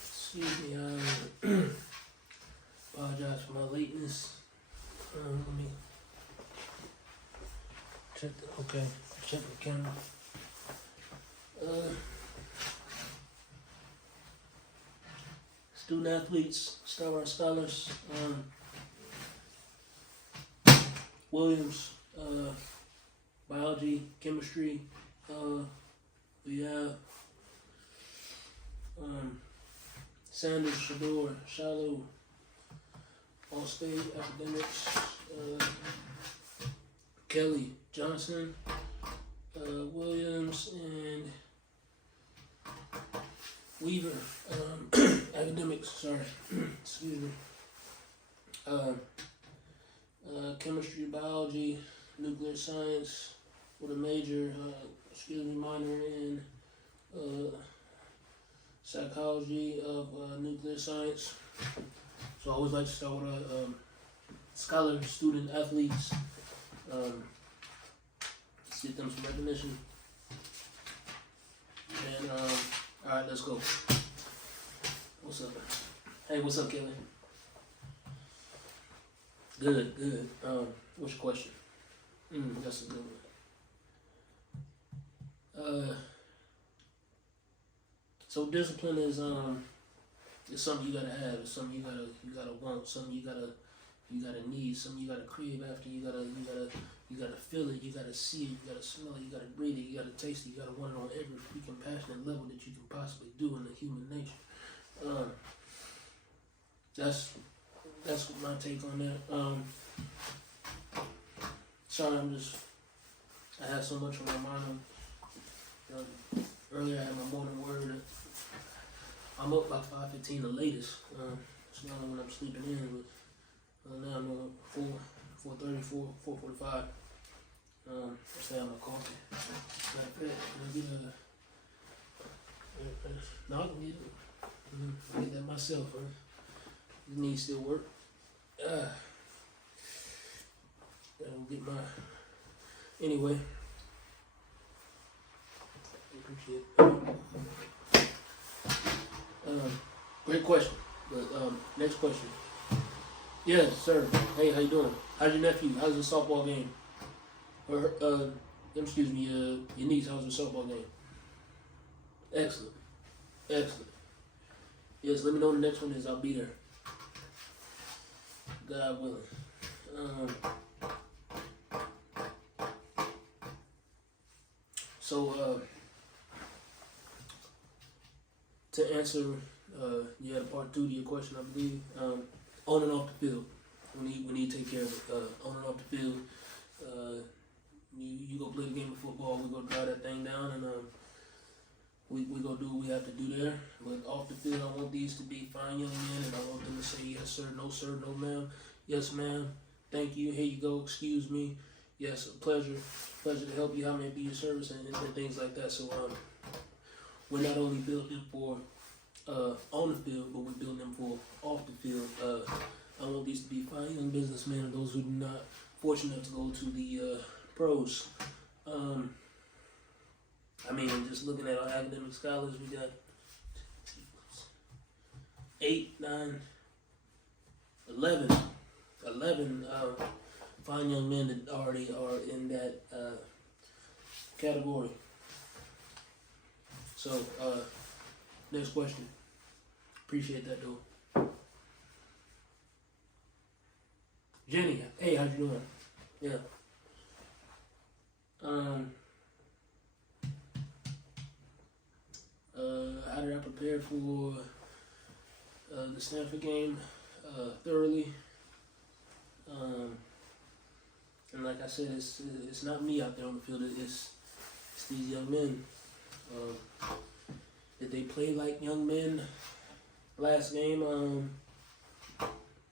Excuse me, apologize for my lateness. Let me check check the camera. Student athletes, Star Scholars, Williams, biology, chemistry, we have Sanders, Shador, Shallow, All-State Academics, Kelly, Johnson, Williams, and Weaver, academics, sorry, excuse me, chemistry, biology, nuclear science, with a major, minor in psychology of nuclear science. So I always like to start with scholar, student, athletes, let's get them some recognition. And alright, let's go. What's up? Hey, what's up, Kelly? Good, good. What's your question? That's a good one. So discipline is it's something you gotta have. It's something you gotta want. Something you gotta need. Something you gotta crave after. You gotta feel it. You gotta see it. You gotta smell it. You gotta breathe it. You gotta taste it. You gotta want it on every freaking passionate level that you can possibly do in the human nature. That's my take on that. Sorry, I had so much on my mind. Earlier I had my morning word. I'm up by 5:15 the latest. It's not when I'm sleeping in, but now I'm on 4:30, 4:45. Just have my coffee. Like that. No, I can get it. I get that myself. This needs still work. I'll get my. Anyway. Appreciate it. Great question. But next question. Yes, sir. Hey, how you doing? How's your nephew? How's the softball game? Or excuse me, your niece, how's the softball game? Excellent. Excellent. Yes, let me know the next one is. I'll be there. God willing. So to answer, you had a part 2 to your question, I believe. On and off the field, we need to take care of it. On and off the field, you go play the game of football. We go drive that thing down, and we go do what we have to do there. But off the field, I want these to be fine young men, and I want them to say yes sir, no ma'am, yes ma'am, thank you, here you go, excuse me, yes, a pleasure to help you. How may I be your service, and things like that. So we're not only building them for on the field, but we're building them for off the field. I want these to be fine young businessmen and those who are not fortunate enough to go to the pros. Just looking at our academic scholars, we got 8, 9, 11 fine young men that already are in that category. So, next question. Appreciate that, though. Jenny, hey, how you doing? Yeah. How did I prepare for the Stanford game? Thoroughly. And like I said, it's not me out there on the field. It's these young men. Did they play like young men last game?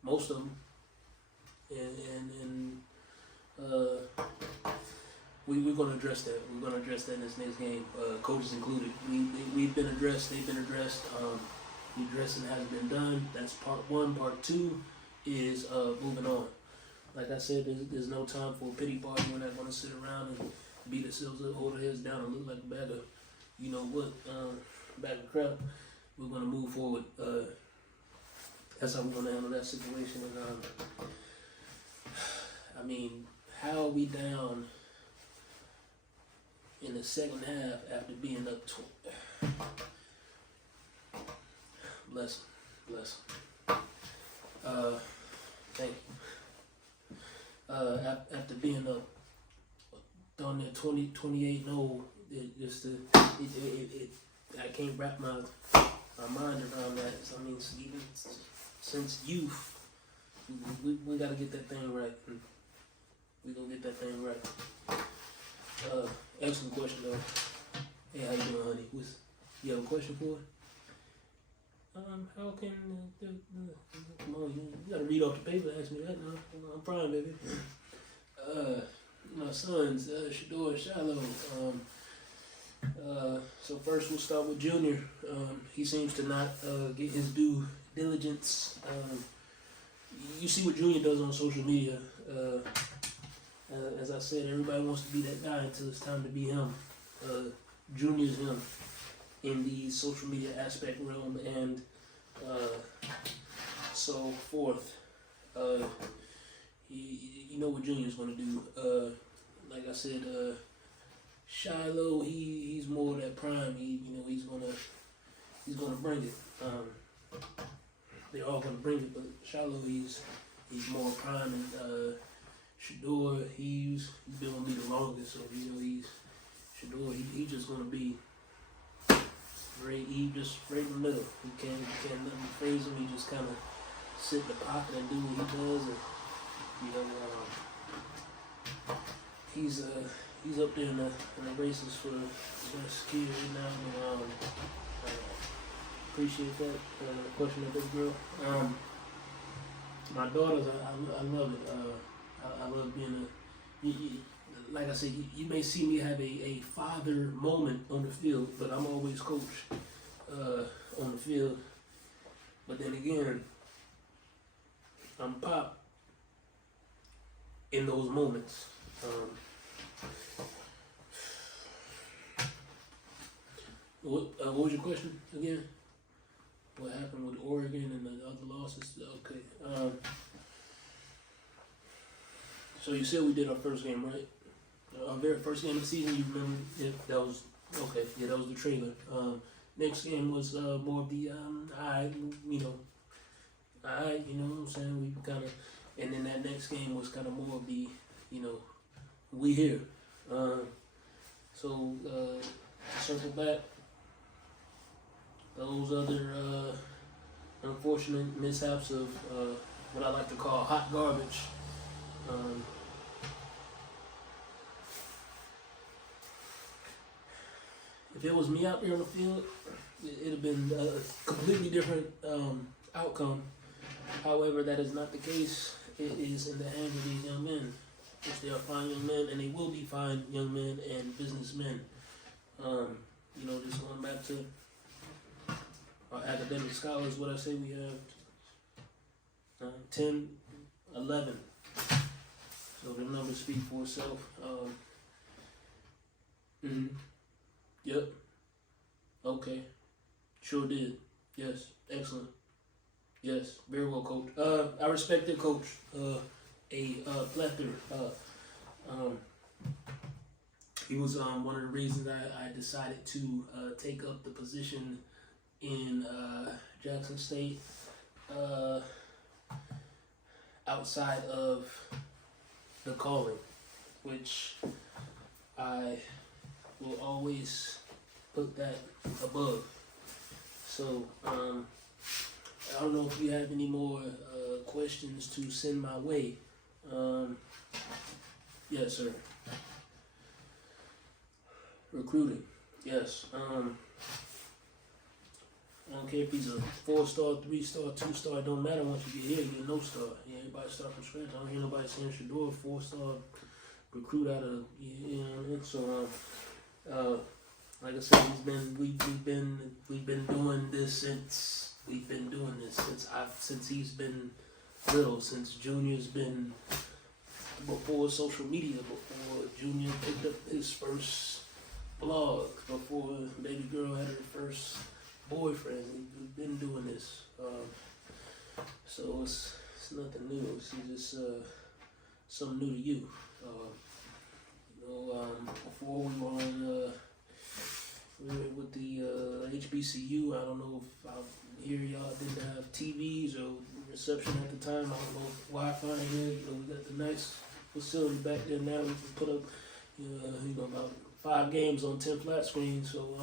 Most of them. And we're going to address that. We're going to address that in this next game, coaches included. We've been addressed. They've been addressed. The addressing hasn't been done. That's part 1. Part 2 is moving on. Like I said, there's no time for a pity party. We're not going to sit around and beat ourselves up, hold our heads down, and look like a bag of, you know what. bag of crap. We're gonna move forward. That's how we're gonna handle that situation. And I mean, how are we down in the second half after being up? Bless him. Thank you. After being up down there 28-0, I can't wrap my mind around that. So, I mean, even since youth, we gotta get that thing right. We gonna get that thing right. Excellent question though. Hey, how you doing, honey? You have a question for it? How can come on, you gotta read off the paper, ask me that now. I'm fine, baby. My sons, Shador and Shiloh. So first we'll start with Junior. He seems to not get his due diligence. You see what Junior does on social media. As I said, everybody wants to be that guy until it's time to be him. Junior's him in the social media aspect realm and so forth. You know what Junior's gonna do. Like I said, Shiloh, he's more of that prime. He's gonna bring it. They're all gonna bring it, but Shiloh, he's more prime, and Shador, he's been with me the longest, so Shador, he's just gonna be great. He just right in the middle. He can't let me praise him. He just kind of sit in the pocket and do what he does, and he's up there in the races for security now. And appreciate that question of this girl. My daughters, I love it. I love being like I said, you may see me have a father moment on the field, but I'm always coach on the field. But then again, I'm pop in those moments. What was your question again? What happened with Oregon and the other losses? Okay. So you said we did our first game, right? Our very first game of the season. You remember? Yeah, that was okay. Yeah, that was the trailer. Next game was more of the you know what I'm saying? We kind of, and then that next game was kind of more of the, we here. So to circle back, those other unfortunate mishaps of what I like to call hot garbage. If it was me out there on the field, it'd have been a completely different outcome. However, that is not the case. It is in the hands of these young men, which they are fine young men, and they will be fine young men and businessmen. Just going back to our academic scholars, what I say we have 10, 11. So the numbers speak for itself. Yep. Okay. Sure did. Yes. Excellent. Yes. Very well, coach. I respect it, coach. A plethora. He was one of the reasons I decided to take up the position in Jackson State outside of the calling, which I will always put that above. So I don't know if you have any more questions to send my way. Yes, sir. Recruiting. Yes. I don't care if he's a 4-star, 3-star, 2-star. It don't matter once you get here. You're a no-star. Yeah, everybody start from scratch. I don't hear nobody saying Shador 4-star recruit out of So like I said, we've been doing this since he's been little, since Junior's been before social media, before Junior picked up his first blog, before baby girl had her first boyfriend. We've been doing this, so it's nothing new. It's just something new to you. Before we were on with the HBCU. I don't know if out here y'all didn't have TVs or reception at the time. I don't know if Wi-Fi here. We got the nice facility back there now. We can put up about 5 games on 10 flat screens. So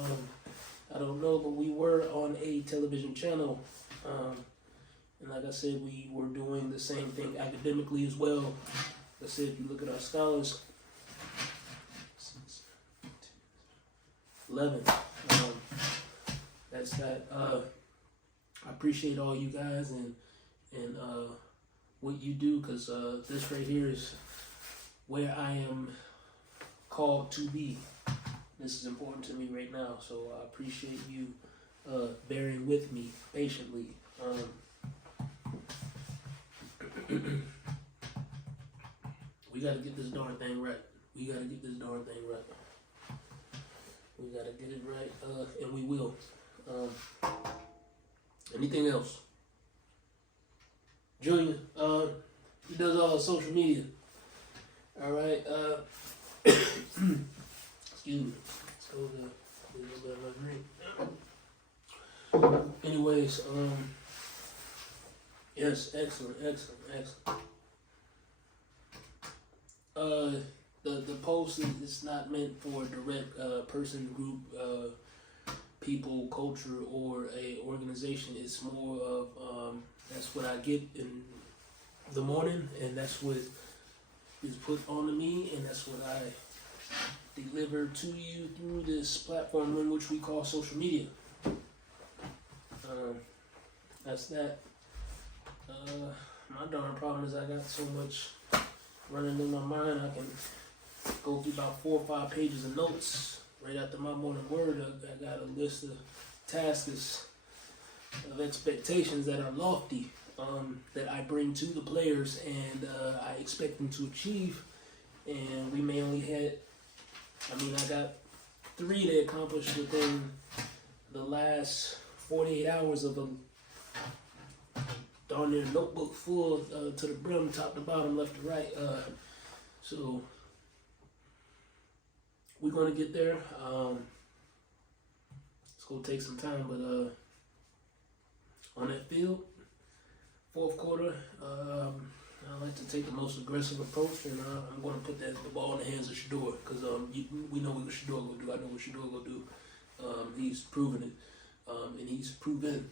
I don't know, but we were on a television channel, and like I said, we were doing the same thing academically as well. Like I said, if you look at our scholars, 11. That's that. I appreciate all you guys and what you do, because this right here is where I am called to be. This is important to me right now, so I appreciate you bearing with me patiently. We gotta get this darn thing right. We gotta get this darn thing right. We gotta get it right, and we will. Anything else? Junior, he does all social media. All right. Excuse me. Let's go to a little bit of my drink. Anyways, yes, excellent. The post is not meant for direct person, group, people, culture, or a organization. It's more of that's what I get in the morning, and that's what is put onto me, and that's what I deliver to you through this platform in which we call social media. That's that. My darn problem is I got so much running in my mind. I can go through about 4 or 5 pages of notes right after my morning word. I got a list of tasks, of expectations that are lofty, that I bring to the players, and I expect them to achieve. And we may only I got 3 they accomplished within the last 48 hours of a darn near notebook full to the brim, top to bottom, left to right. So we're gonna get there. It's gonna take some time, but on that field, 4th quarter, I like to take the most aggressive approach, and I'm going to put the ball in the hands of Shador, because we know what Shador will do. I know what Shador will do. He's proven it, and he's proven.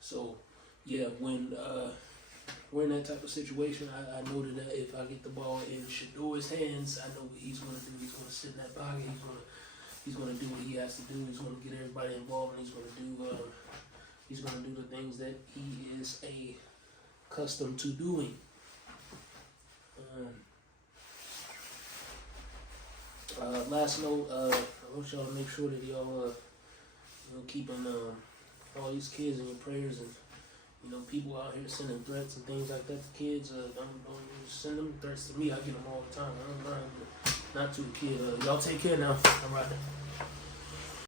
So, yeah, when we're in that type of situation, I know that if I get the ball in Shador's hands, I know what he's going to do. He's going to sit in that pocket. He's going to do what he has to do. He's going to get everybody involved, and he's going to do the things that he is accustomed to doing. Last note, I want y'all to make sure that y'all keeping all these kids in your prayers, and people out here sending threats and things like that to kids. Don't send them threats to me. I get them all the time. I don't mind, not to the kid. Y'all take care now. All right.